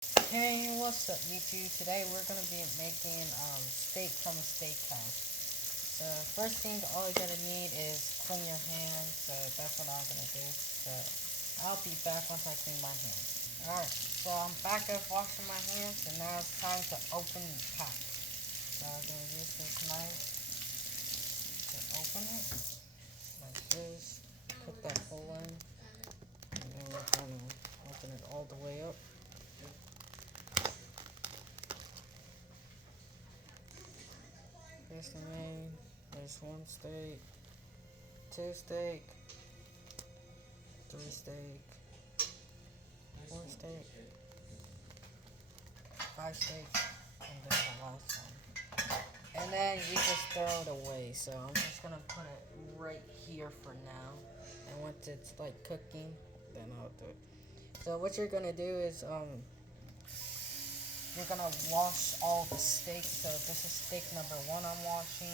Hey, what's up, YouTube? Today we're gonna be making steak from a steakhouse. So first thing, all you're gonna need is clean your hands. So that's what I'm gonna do. So I'll be back once I clean my hands. All right. So I'm back at washing my hands, and now it's time to open the pack. So I'm gonna use this knife to open it like this. Put that hole in, and then we're gonna open it all the way up. Here's the name. There's one steak, two steak, three steak, four steak, five steak, and then the last one. And then you just throw it away. So I'm just gonna put it right here for now. And once it's like cooking, then I'll do it. So what you're gonna do is you're gonna wash all the steaks. So this is steak number one I'm washing.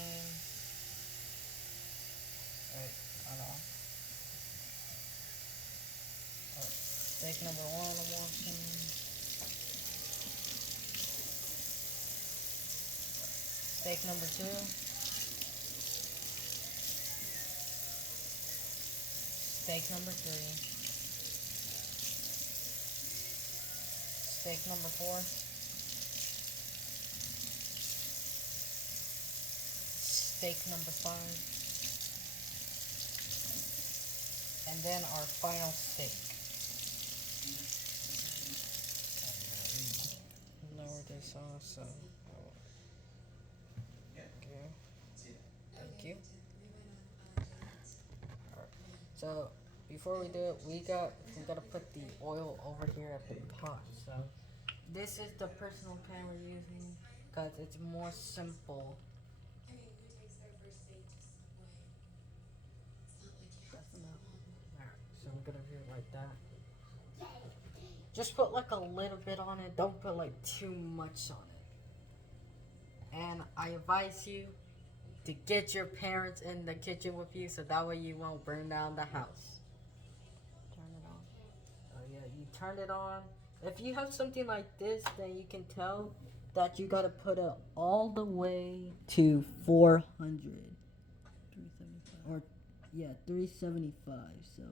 Wait, hold on. Steak number one I'm washing. Steak number two. Steak number three. Steak number four. Steak number five. And then our final steak. Lower this off, so okay. Thank you. Alright. So before we do it, we gotta put the oil over here at the pot. So this is the personal pan we're using because it's more simple. That's enough. Alright, so I'm gonna do it like that. Just put like a little bit on it. Don't put like too much on it. And I advise you to get your parents in the kitchen with you so that way you won't burn down the house. Turn it on. Oh yeah, you turn it on. If you have something like this, then you can tell that you gotta put it all the way to 400. 375. Or yeah, 375. So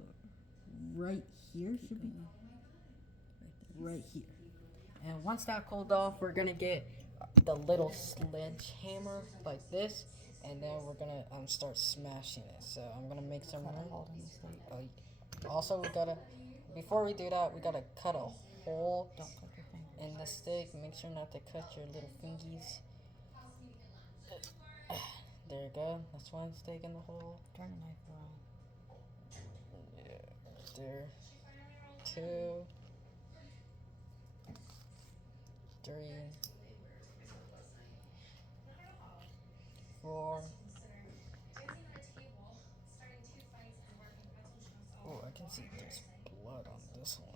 right here should be right here. And once that cooled off, we're gonna get the little sledgehammer like this, and then we're gonna start smashing it. So I'm gonna make some room. Also, we gotta before we do that, we gotta cut a hole in the steak. Make sure not to cut your little fingies. There you go. That's one steak in the hole. Turn the knife around. Yeah, right there. Two, three, four. Oh, I can see there's blood on this one.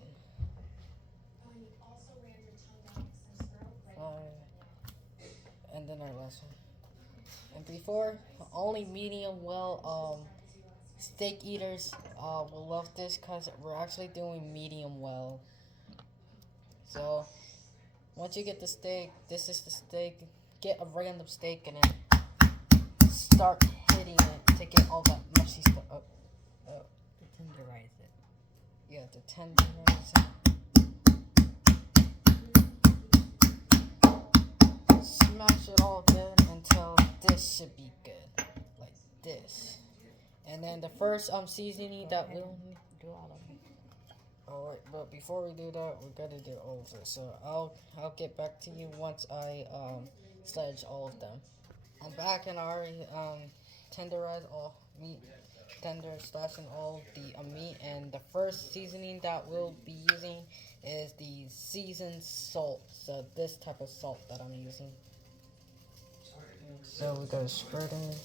Five, and then our last one. And before, only medium well steak eaters will love this because we're actually doing medium well. So once you get the steak, this is the steak. Get a random steak and then start hitting it to get all that mushy stuff up. To tenderize it. Yeah, to tenderize it. Smash it all good until this should be good, like this. And then the first seasoning that we'll do all of it. Oh wait, but before we do that, we gotta do all of this. So I'll get back to you once I sledge all of them. I'm back and I already tenderized all meat, slashing all the meat. And the first seasoning that we'll be using is the seasoned salt. So this type of salt that I'm using. So we gotta spread it.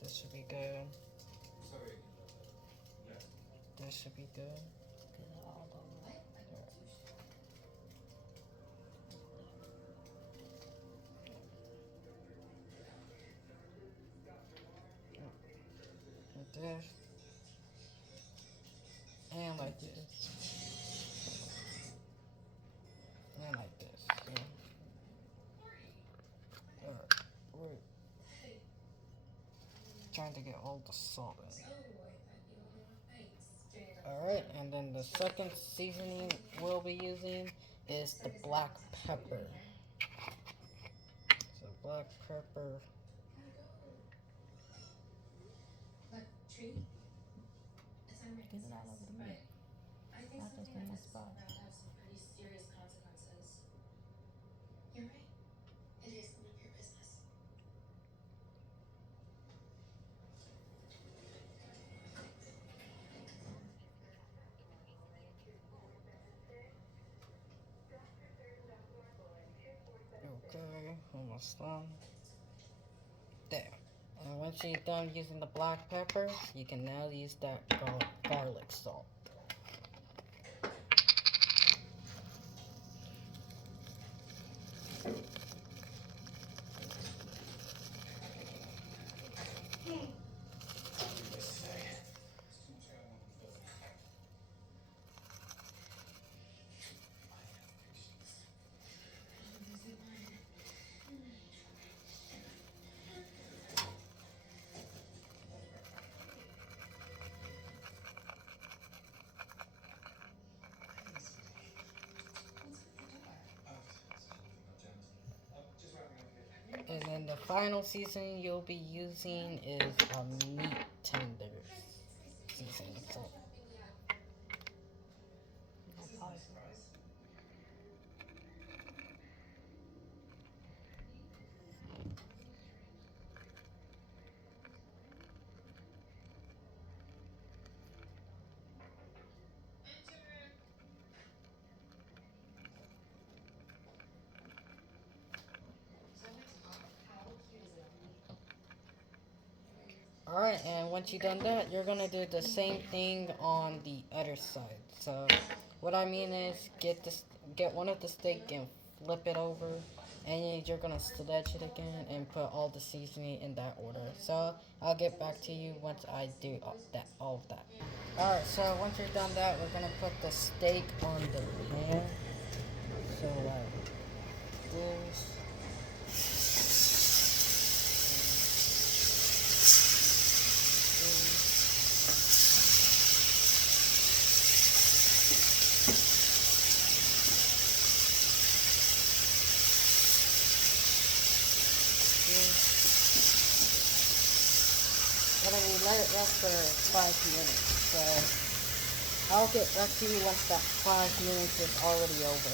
This should be good. This should be good. Like this. And like this. trying to get all the salt in. Alright, and then the second seasoning we'll be using is the black pepper. So black pepper. Get it all over the meat. Not just in one spot. Okay, almost done. There. And once you're done using the black pepper, you can now use that garlic salt. And then the final seasoning you'll be using is a meat tender seasoning. So, alright, and once you've done that, you're gonna do the same thing on the other side. So, what I mean is, get one of the steak and flip it over, and you're gonna sledge it again and put all the seasoning in that order. So, I'll get back to you once I do all of that. Alright, so once you're done that, we're gonna put the steak on the pan. So, this. And then we let it rest for 5 minutes. So I'll get back to you once that 5 minutes is already over.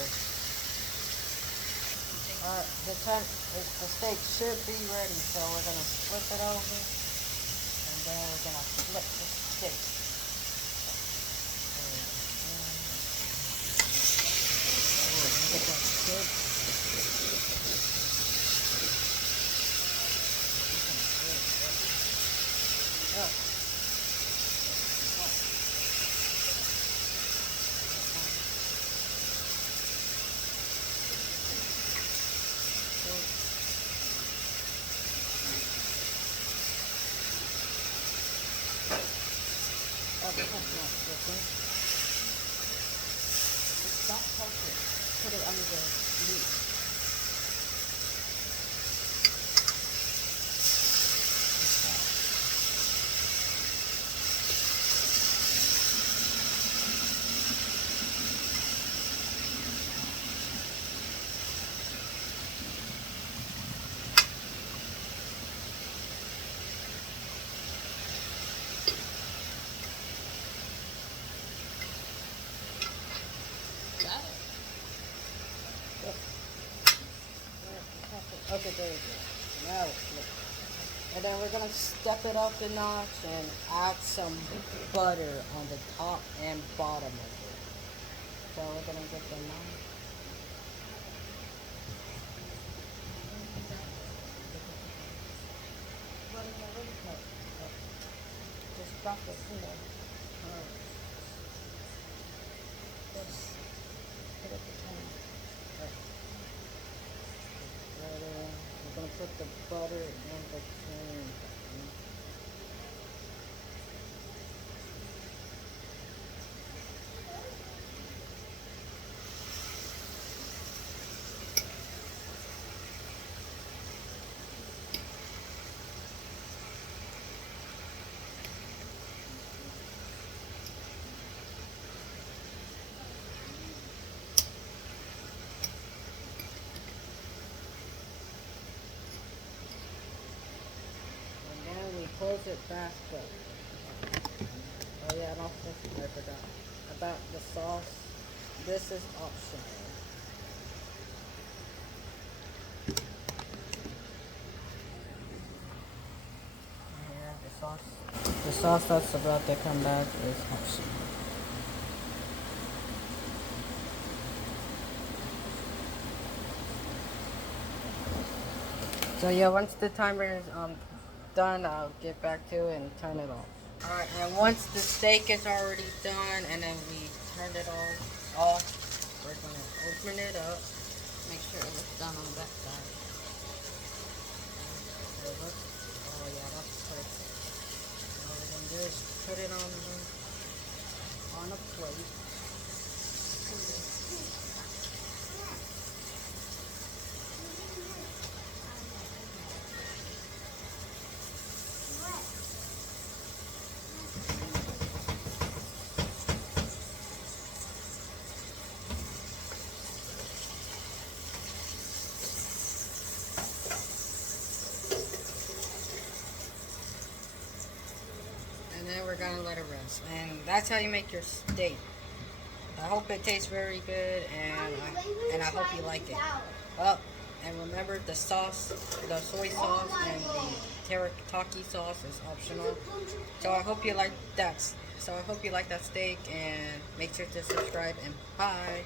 Alright, the steak should be ready, so we're gonna flip it over, and then we're gonna flip the steak. Get that steak. This one's not cooking. Don't touch it. Put it under the meat. Okay, there we go. Now it's flipped. And then we're gonna step it up a notch and add some butter on the top and bottom of it. So we're gonna get the knife. Just drop it in there. Just put it at the top. We're going to put the butter in between. it back up. Oh yeah, I forgot about the sauce. This is optional. Here, the sauce. The sauce that's about to come back is optional. So yeah, once the timer is done, I'll get back to it and turn it off. Alright, and once the steak is already done and then we turned it off, we're gonna open it up. Make sure it looks done on that side. Oh yeah, that's perfect. All we're gonna do is put it on a plate. And then we're gonna let it rest. And that's how you make your steak. I hope it tastes very good, and I hope you like it. Oh, and remember the sauce, the soy sauce and the teriyaki sauce is optional. So I hope you like that. So I hope you like that steak, and make sure to subscribe, and bye.